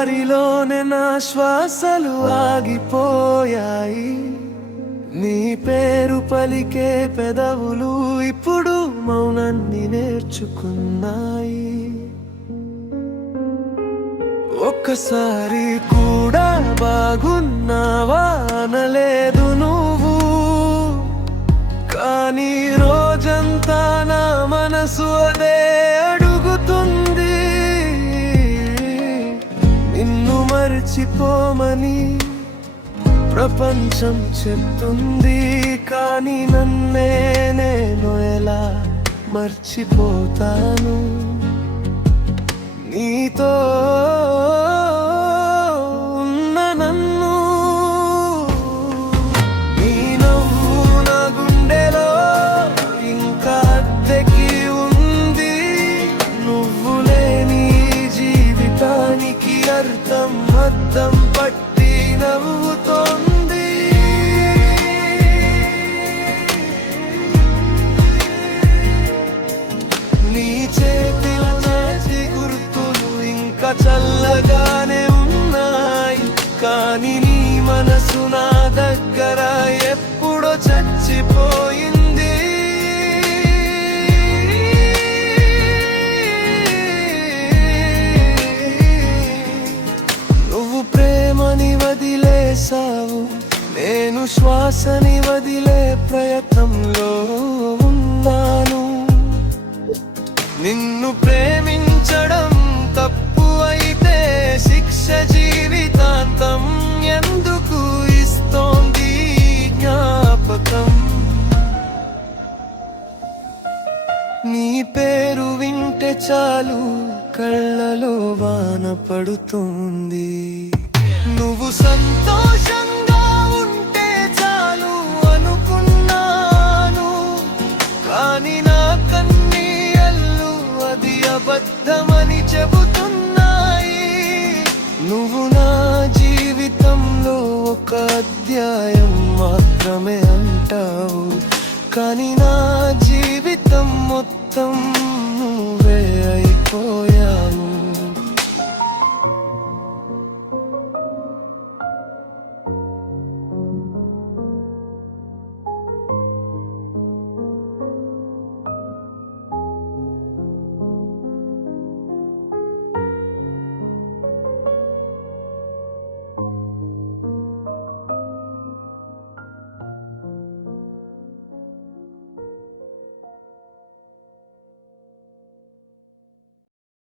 దారిలోనే నా శ్వాసలు ఆగిపోయాయి. నీ పేరు పలికే పెదవులు ఇప్పుడు మౌనాన్ని నేర్చుకున్నాయి. ఒక్కసారి కూడా బాగున్నావా అనలేదు నువ్వు, కానీ రోజంతా నా మనసు అదే అడుగుతుంది. నిన్ను మర్చిపోమని ప్రపంచం చెప్తుంది, కానీ నన్నే నేను ఎలా మర్చిపోతాను. నీతో ఉన్న నన్ను, నీ నవ్వు నా గుండెలో ఇంకా అద్దెకి ఉంది. నువ్వు లేని జీవితానికి అర్థం అద్దం పట్టి నవ్వుతోంది. నీ చేతిలో చేసి గుర్తులు ఇంకా చల్లగానే ఉన్నాయి, కానీ నీ మనసు నా దగ్గర ఎప్పుడో చచ్చిపోయింది. నువ్వు ప్రేమని వదిలేసావు, నేను శ్వాసని వదిలే ప్రయత్నంలో ఉన్నాను. నిన్ను ప్రేమించడం తప్పు అయితే శిక్ష జీవితాంతం ఎందుకు ఇస్తోంది జ్ఞాపకం. నీ పేరు వింటే చాలు కళ్ళలో వాన పడుతుంది. నువ్వు సంతోషంగా ఉంటే చాలు అనుకున్నాను, కానీ నా కన్నీళ్ళు అది అబద్ధమని చెబుతున్నాయి. నువ్వు నా జీవితంలో ఒక అధ్యాయం మాత్రమే అంటావు, కానీ నా జీవితం మొత్తం నువ్వే అయిపోయావు.